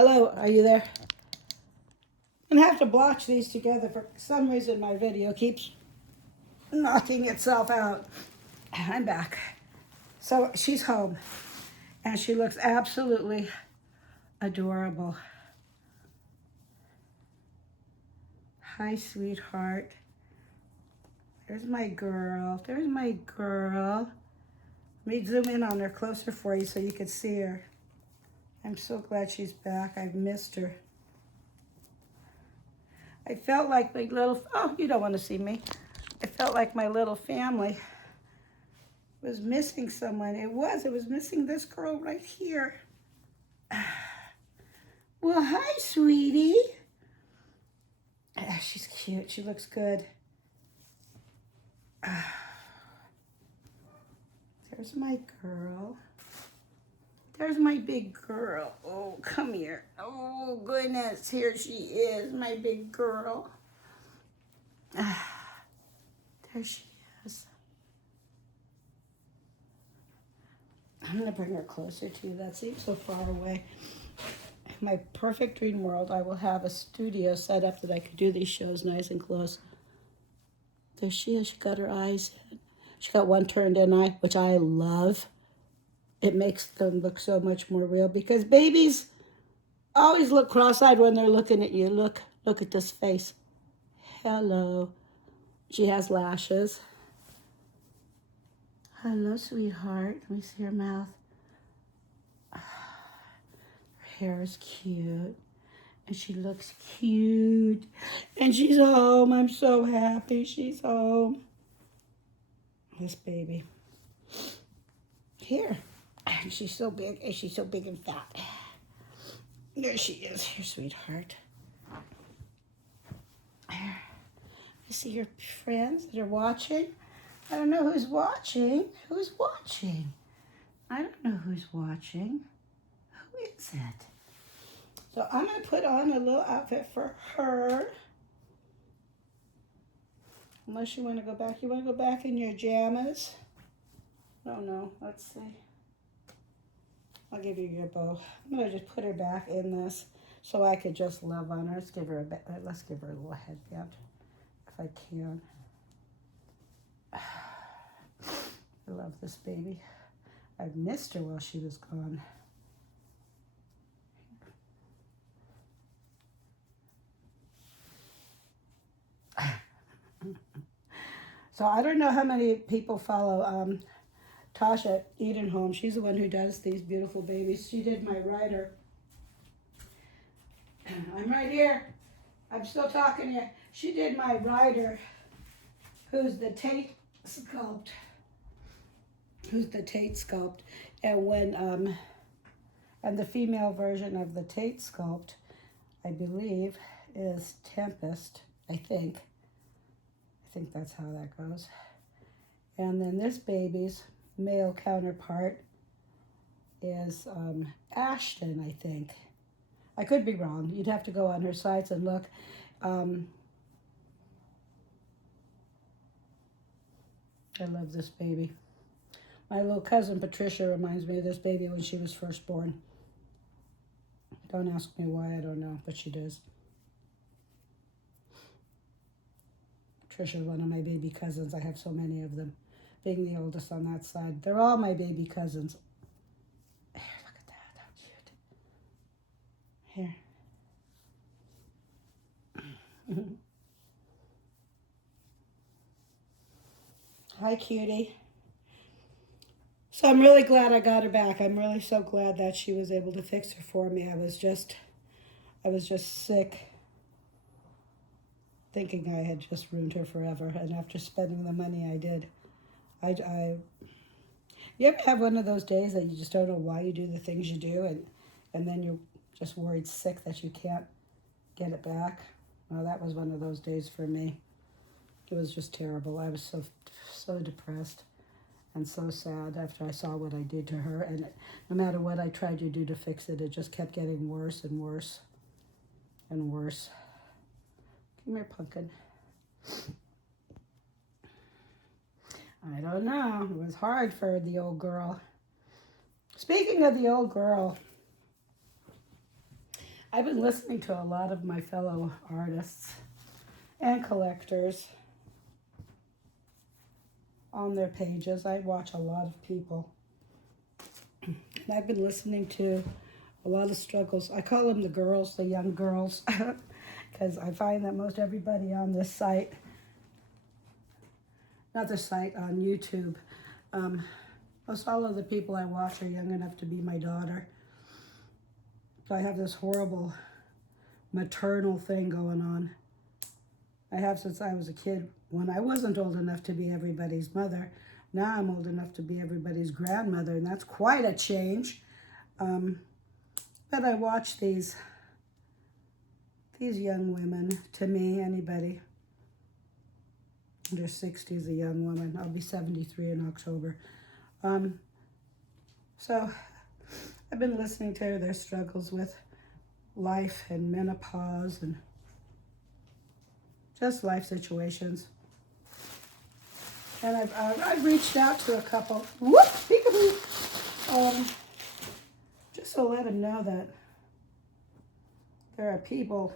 Hello, are you there? I'm gonna have to blotch these together. For some reason, my video keeps knocking itself out. I'm back. So she's home, and she looks absolutely adorable. Hi, sweetheart. There's my girl. There's my girl. Let me zoom in on her closer for you so you can see her. I'm so glad she's back. I've missed her. I felt like my little, oh, you don't want to see me. I felt like my little family was missing someone. It was missing this girl right here. Well, hi, sweetie. She's cute. She looks good. There's my girl. There's my big girl. Oh, come here. Oh, goodness. Here she is, my big girl. There she is. I'm going to bring her closer to you. That seems so far away. In my perfect dream world, I will have a studio set up that I could do these shows nice and close. There she is. She got her eyes in. She got one turned in eye, which I love. It makes them look so much more real because babies always look cross-eyed when they're looking at you. Look at this face. Hello. She has lashes. Hello, sweetheart. Let me see her mouth. Her hair is cute. And she looks cute. And she's home. I'm so happy she's home. This baby. Here. And she's so big. And she's so big and fat. There she is. Here, sweetheart. There. You see your friends that are watching? I don't know who's watching. Who's watching? I don't know who's watching. Who is it? So I'm going to put on a little outfit for her. Unless you want to go back. You want to go back in your jammies? No. Let's see. I'll give you your bow. I'm going to just put her back in this so I could just love on her. Let's give her a little headband if I can. I love this baby. I've missed her while she was gone. So I don't know how many people follow Tasha Edenholm. She's the one who does these beautiful babies. She did my rider. I'm right here. I'm still talking here. She did my rider, who's the Tate sculpt. And when and the female version of the Tate sculpt, I believe, is Tempest. I think that's how that goes. And then this baby's male counterpart is Ashton, I think. I could be wrong. You'd have to go on her sites and look. I love this baby. My little cousin Patricia reminds me of this baby when she was first born. Don't ask me why, I don't know, but she does. Patricia's one of my baby cousins. I have so many of them. Being the oldest on that side. They're all my baby cousins. Here, look at that. How cute. Here. Hi, cutie. So I'm really glad I got her back. I'm really so glad that she was able to fix her for me. I was just sick, thinking I had just ruined her forever. And after spending the money I did, you ever have one of those days that you just don't know why you do the things you do, and then you're just worried sick that you can't get it back? Well, that was one of those days for me. It was just terrible. I was so depressed and so sad after I saw what I did to her. And no matter what I tried to do to fix it, it just kept getting worse and worse and worse. Come here, pumpkin. I don't know. It was hard for the old girl. Speaking of the old girl, I've been listening to a lot of my fellow artists and collectors on their pages. I watch a lot of people. And I've been listening to a lot of struggles. I call them the girls, the young girls, because I find that most everybody on this site, not this site, on YouTube, most all of the people I watch are young enough to be my daughter. So I have this horrible maternal thing going on. I have since I was a kid, when I wasn't old enough to be everybody's mother. Now I'm old enough to be everybody's grandmother, and that's quite a change. But I watch these young women. To me, anybody under 60 is a young woman. I'll be 73 in October. So I've been listening to their struggles with life and menopause and just life situations. And I've reached out to a couple, peekaboo, just to let them know that there are people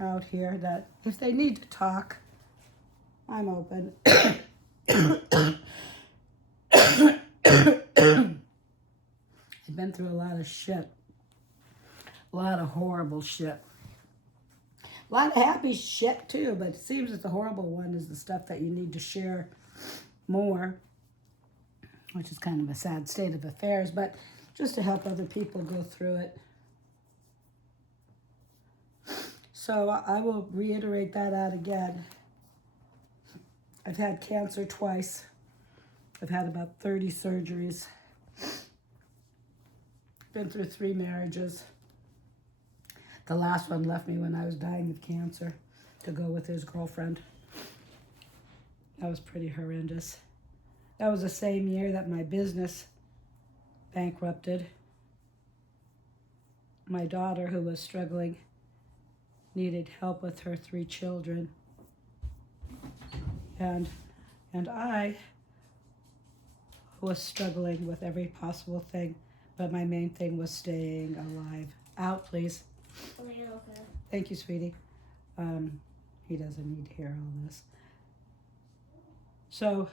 out here that if they need to talk, I'm open. I've been through a lot of shit, a lot of horrible shit. A lot of happy shit too, but it seems that the horrible one is the stuff that you need to share more, which is kind of a sad state of affairs, but just to help other people go through it. So I will reiterate that out again. I've had cancer twice. I've had about 30 surgeries. Been through 3 marriages. The last one left me when I was dying of cancer to go with his girlfriend. That was pretty horrendous. That was the same year that my business bankrupted. My daughter, who was struggling, needed help with her 3 children. And I was struggling with every possible thing, but my main thing was staying alive. Out, please. Okay. Thank you, sweetie. He doesn't need to hear all this. So,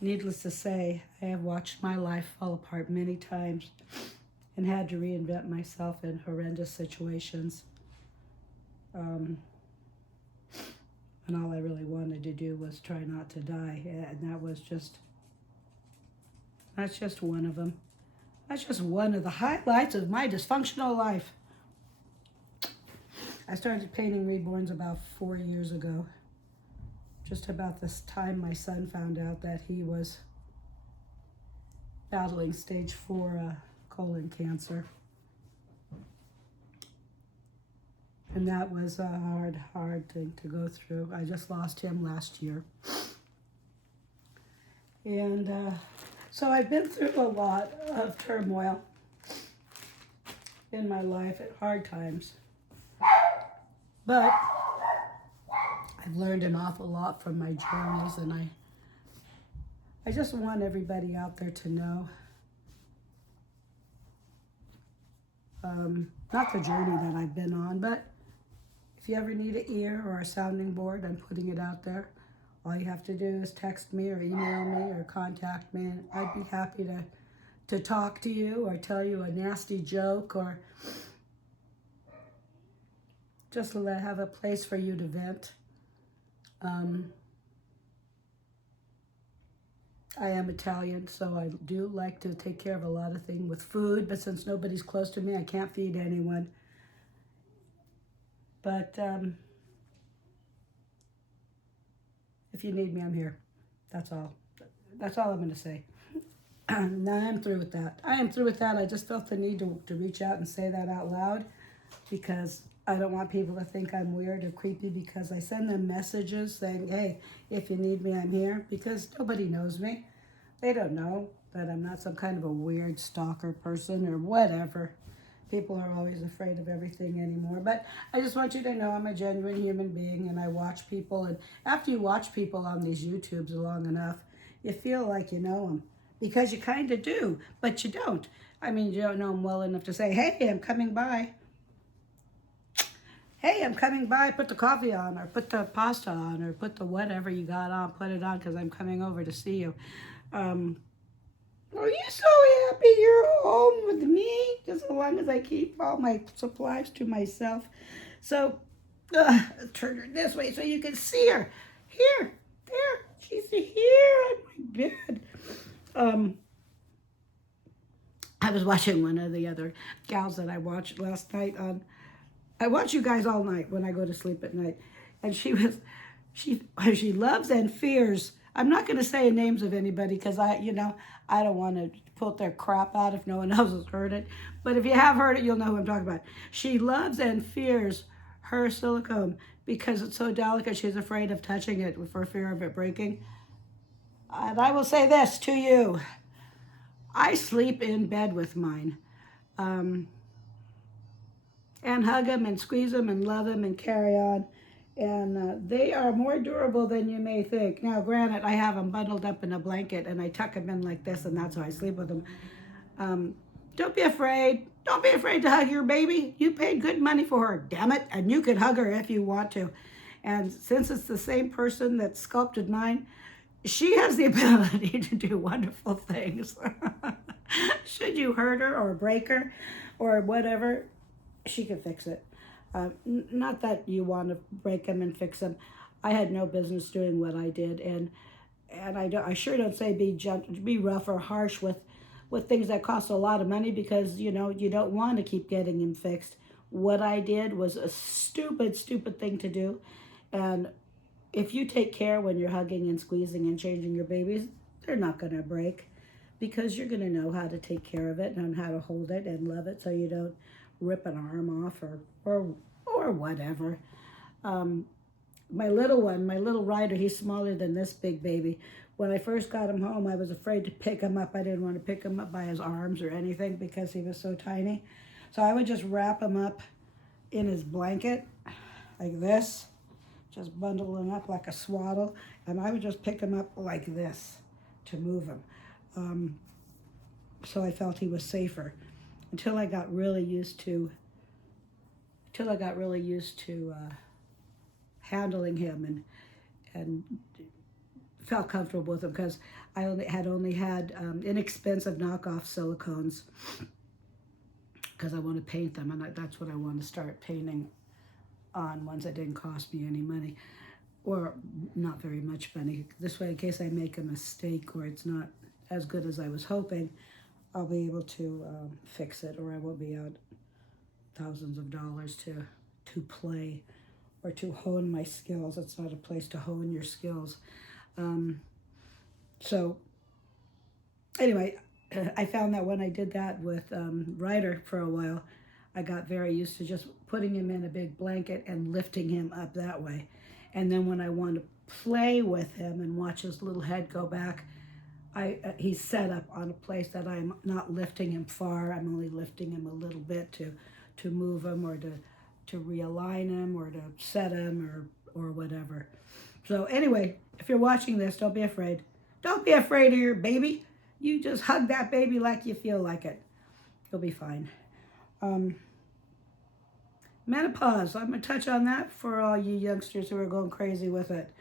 needless to say, I have watched my life fall apart many times and had to reinvent myself in horrendous situations. And all I really wanted to do was try not to die, and that's just one of them. That's just one of the highlights of my dysfunctional life. I started painting reborns about 4 years ago. Just about this time my son found out that he was battling stage 4 colon cancer. And that was a hard thing to go through. I just lost him last year. And so I've been through a lot of turmoil in my life at hard times. But I've learned an awful lot from my journeys, and I just want everybody out there to know, not the journey that I've been on, but if you ever need an ear or a sounding board, I'm putting it out there. All you have to do is text me or email me or contact me, and I'd be happy to talk to you or tell you a nasty joke or just have a place for you to vent. I am Italian, so I do like to take care of a lot of things with food, but since nobody's close to me, I can't feed anyone. But if you need me, I'm here. That's all. That's all I'm going to say. Now I'm through with that. I just felt the need to reach out and say that out loud because I don't want people to think I'm weird or creepy because I send them messages saying, hey, if you need me, I'm here, because nobody knows me. They don't know that I'm not some kind of a weird stalker person or whatever. People are always afraid of everything anymore. But I just want you to know I'm a genuine human being and I watch people. And after you watch people on these YouTubes long enough, you feel like you know them. Because you kind of do, but you don't. I mean, you don't know him well enough to say, hey, I'm coming by. Hey, I'm coming by, put the coffee on, or put the pasta on, or put the whatever you got on, put it on because I'm coming over to see you. Um, are you so happy you're home with me? Just as long as I keep all my supplies to myself. So, turn her this way so you can see her. Here, there, she's here on my bed. Um, I was watching one of the other gals that I watched last night on. I watch you guys all night when I go to sleep at night, and she loves and fears. I'm not going to say names of anybody because I don't want to put their crap out if no one else has heard it. But if you have heard it, you'll know who I'm talking about. She loves and fears her silicone because it's so delicate. She's afraid of touching it for fear of it breaking. And I will say this to you: I sleep in bed with mine. Um, and hug them and squeeze them and love them and carry on. And they are more durable than you may think. Now, granted, I have them bundled up in a blanket and I tuck them in like this, and that's how I sleep with them. Don't be afraid. Don't be afraid to hug your baby. You paid good money for her, damn it, and you can hug her if you want to. And since it's the same person that sculpted mine, she has the ability to do wonderful things. Should you hurt her or break her or whatever, she can fix it. Not that you want to break them and fix them. I had no business doing what I did, and I sure don't say be rough or harsh with things that cost a lot of money because you don't want to keep getting them fixed. What I did was a stupid thing to do, and if you take care when you're hugging and squeezing and changing your babies, they're not going to break because you're going to know how to take care of it and how to hold it and love it so you don't rip an arm off or whatever. My little one, my little Ryder, he's smaller than this big baby. When I first got him home, I was afraid to pick him up. I didn't want to pick him up by his arms or anything because he was so tiny. So I would just wrap him up in his blanket like this, just bundle him up like a swaddle, and I would just pick him up like this to move him. So I felt he was safer until I got really used to handling him and felt comfortable with him because I only had inexpensive knockoff silicones because I want to paint them, and that's what I want to start painting on, ones that didn't cost me any money or not very much money. This way, in case I make a mistake or it's not as good as I was hoping, I'll be able to fix it, or I won't be out thousands of dollars to play or to hone my skills. It's not a place to hone your skills. So anyway, I found that when I did that with Ryder for a while, I got very used to just putting him in a big blanket and lifting him up that way. And then when I want to play with him and watch his little head go back, he's set up on a place that I'm not lifting him far. I'm only lifting him a little bit to move him or to realign him or to set him or whatever. So anyway, if you're watching this, don't be afraid. Don't be afraid of your baby. You just hug that baby like you feel like it. You'll be fine. Menopause. I'm going to touch on that for all you youngsters who are going crazy with it.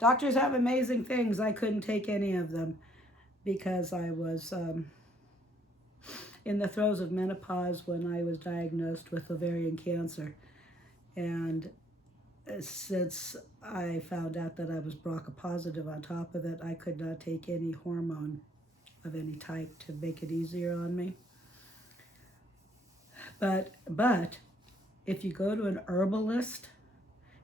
Doctors have amazing things. I couldn't take any of them because I was in the throes of menopause when I was diagnosed with ovarian cancer. And since I found out that I was BRCA positive on top of it, I could not take any hormone of any type to make it easier on me. But if you go to an herbalist,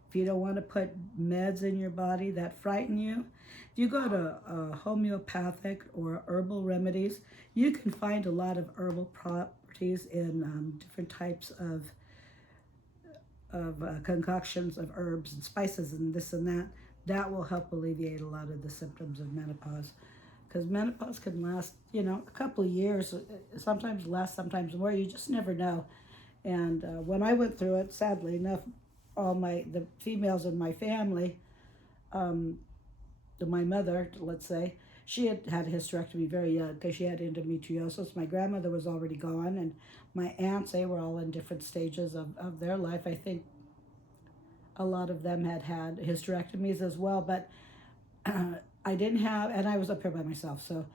if you don't want to put meds in your body that frighten you, if you go to homeopathic or herbal remedies, you can find a lot of herbal properties in different types of concoctions of herbs and spices and this and that. That will help alleviate a lot of the symptoms of menopause. Because menopause can last, a couple of years, sometimes less, sometimes more. You just never know. And when I went through it, sadly enough, the females in my family, my mother, let's say, She had had a hysterectomy very young because she had endometriosis. My grandmother was already gone, and my aunts, they were all in different stages of their life. I think a lot of them had had hysterectomies as well, but I didn't have, and I was up here by myself, so,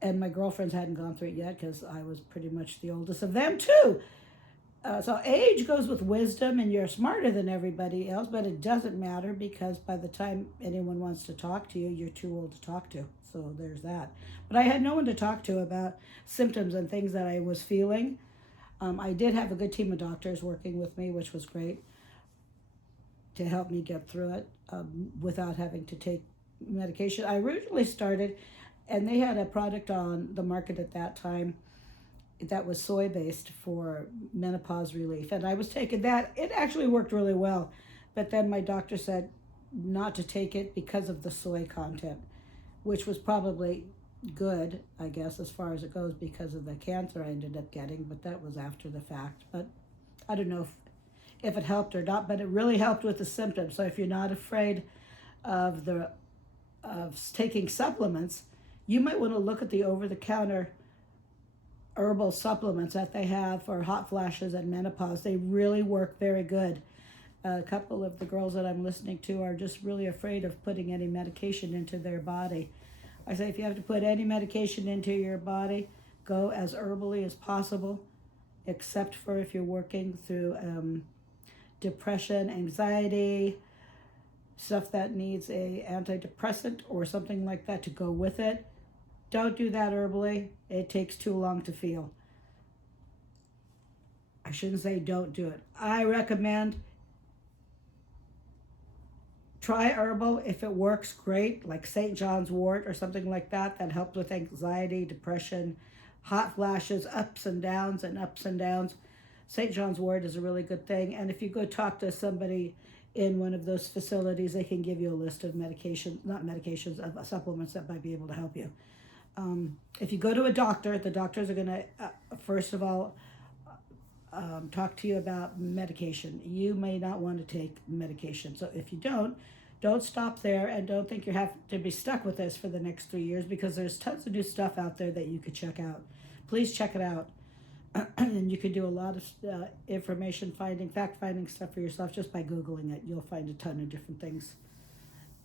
and my girlfriends hadn't gone through it yet because I was pretty much the oldest of them too. So age goes with wisdom, and you're smarter than everybody else, but it doesn't matter because by the time anyone wants to talk to you, you're too old to talk to. So there's that. But I had no one to talk to about symptoms and things that I was feeling. I did have a good team of doctors working with me, which was great to help me get through it without having to take medication. I originally started, and they had a product on the market at that time that was soy based for menopause relief, and I was taking that. It actually worked really well, but then my doctor said not to take it because of the soy content, which was probably good, I guess, as far as it goes, because of the cancer I ended up getting, but that was after the fact. But I don't know if it helped or not, but it really helped with the symptoms. So if you're not afraid of taking supplements, you might want to look at the over-the-counter herbal supplements that they have for hot flashes and menopause. They really work very good. A couple of the girls that I'm listening to are just really afraid of putting any medication into their body. I say if you have to put any medication into your body, go as herbally as possible, except for if you're working through depression, anxiety, stuff that needs a antidepressant or something like that to go with it. Don't do that herbally. It takes too long to feel. I shouldn't say don't do it. I recommend try herbal. If it works, great, like St. John's wort or something like that, that helps with anxiety, depression, hot flashes, ups and downs and ups and downs. St. John's wort is a really good thing. And if you go talk to somebody in one of those facilities, they can give you a list of of supplements that might be able to help you. If you go to a doctor, the doctors are going to, first of all, talk to you about medication. You may not want to take medication. So if you don't stop there, and don't think you have to be stuck with this for the next 3 years, because there's tons of new stuff out there that you could check out. Please check it out. And you can do a lot of information finding, fact finding stuff for yourself just by Googling it. You'll find a ton of different things.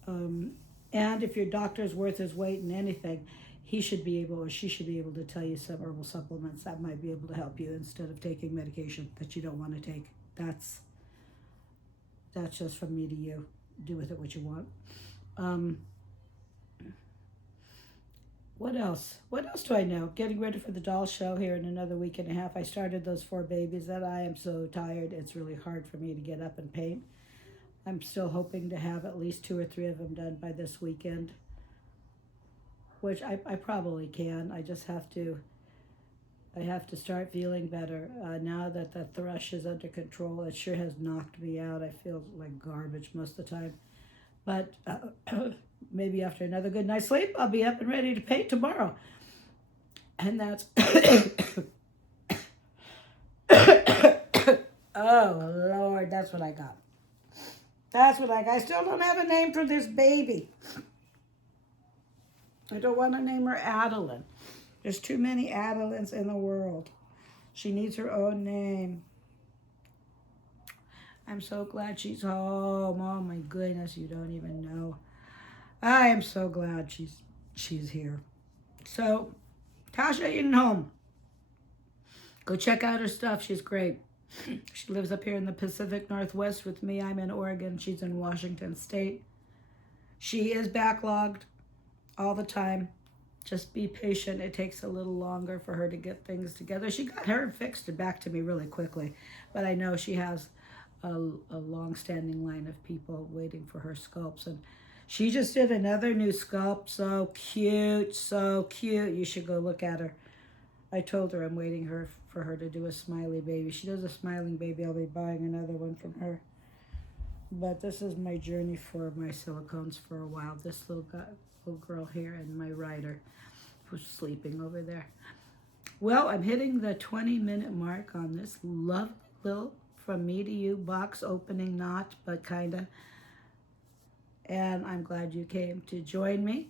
And if your doctor's worth his weight in anything, he should be able, or she should be able to tell you some herbal supplements that might be able to help you instead of taking medication that you don't want to take. That's just from me to you. Do with it what you want. What else? What else do I know? Getting ready for the doll show here in another week and a half. I started those 4 babies that I am so tired. It's really hard for me to get up and paint. I'm still hoping to have at least 2 or 3 of them done by this weekend, which I probably can. I just have to start feeling better. Now that the thrush is under control, it sure has knocked me out. I feel like garbage most of the time. But maybe after another good night's sleep, I'll be up and ready to paint tomorrow. And that's... Oh, Lord, that's what I got. That's what I got. I still don't have a name for this baby. I don't want to name her Adeline. There's too many Adelines in the world. She needs her own name. I'm so glad she's home. Oh my goodness, you don't even know. I am so glad she's here. So, Tasha isn't home. Go check out her stuff. She's great. She lives up here in the Pacific Northwest with me. I'm in Oregon. She's in Washington State. She is backlogged all the time. Just be patient. It takes a little longer for her to get things together. She got her fixed and back to me really quickly, but I know she has a long-standing line of people waiting for her sculpts, and she just did another new sculpt. So cute, so cute. You should go look at her. I told her I'm waiting for her to do a smiley baby. She does a smiling baby, I'll be buying another one from her. But this is my journey for my silicones for a while. This little girl here and my rider who's sleeping over there. Well, I'm hitting the 20-minute mark on this lovely little From Me to You box opening, not, but kinda. And I'm glad you came to join me.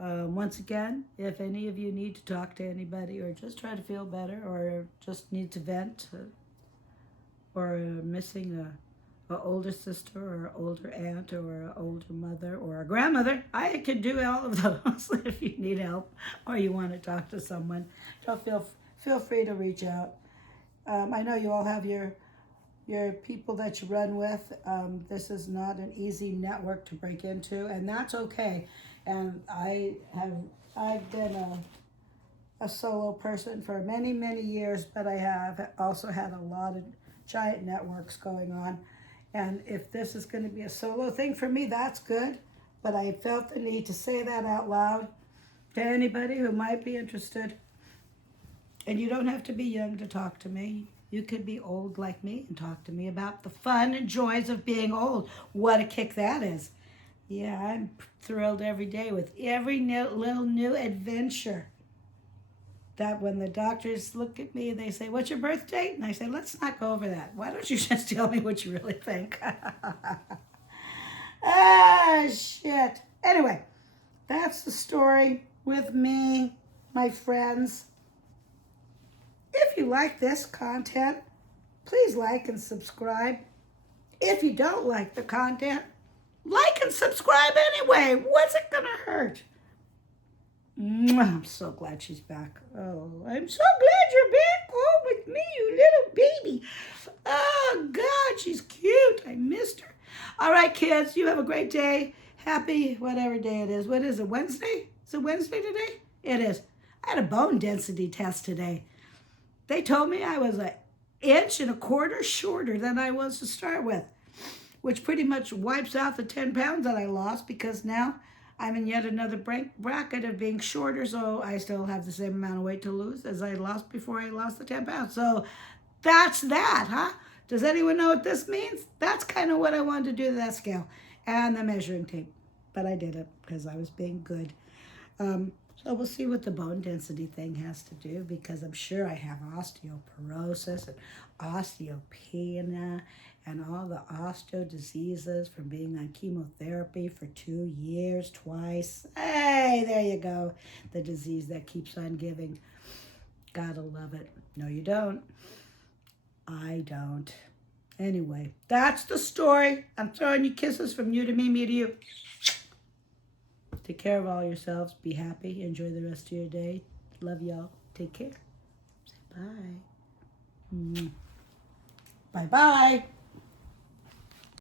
Once again, if any of you need to talk to anybody or just try to feel better or just need to vent or missing a older sister or an older aunt or an older mother or a grandmother, I could do all of those if you need help or you want to talk to someone. Don't feel free to reach out. I know you all have your people that you run with. This is not an easy network to break into, and that's okay. And I've been a solo person for many, many years, but I have also had a lot of giant networks going on. And if this is going to be a solo thing for me, that's good. But I felt the need to say that out loud to anybody who might be interested. And you don't have to be young to talk to me. You could be old like me and talk to me about the fun and joys of being old. What a kick that is. Yeah, I'm thrilled every day with every little new adventure. That when the doctors look at me and they say, "What's your birth date?" And I say, "Let's not go over that. Why don't you just tell me what you really think?" Ah, shit. Anyway, that's the story with me, my friends. If you like this content, please like and subscribe. If you don't like the content, like and subscribe anyway. What's it gonna hurt? I'm so glad she's back. Oh, I'm so glad you're back home with me, you little baby. Oh, God, she's cute. I missed her. All right, kids, you have a great day. Happy whatever day it is. What is it, Wednesday? Is it Wednesday today? It is. I had a bone density test today. They told me I was 1.25 inches shorter than I was to start with, which pretty much wipes out the 10 pounds that I lost because now I'm in yet another bracket of being shorter, so I still have the same amount of weight to lose as I lost before I lost the 10 pounds. So that's that, huh? Does anyone know what this means? That's kind of what I wanted to do to that scale and the measuring tape. But I did it because I was being good. So we'll see what the bone density thing has to do because I'm sure I have osteoporosis and osteopenia and all the osteo diseases from being on chemotherapy for 2 years, twice. Hey, there you go. The disease that keeps on giving. Gotta love it. No, you don't. I don't. Anyway, that's the story. I'm throwing you kisses from you to me to you. Take care of all yourselves. Be happy. Enjoy the rest of your day. Love y'all. Take care. Say bye. Bye-bye.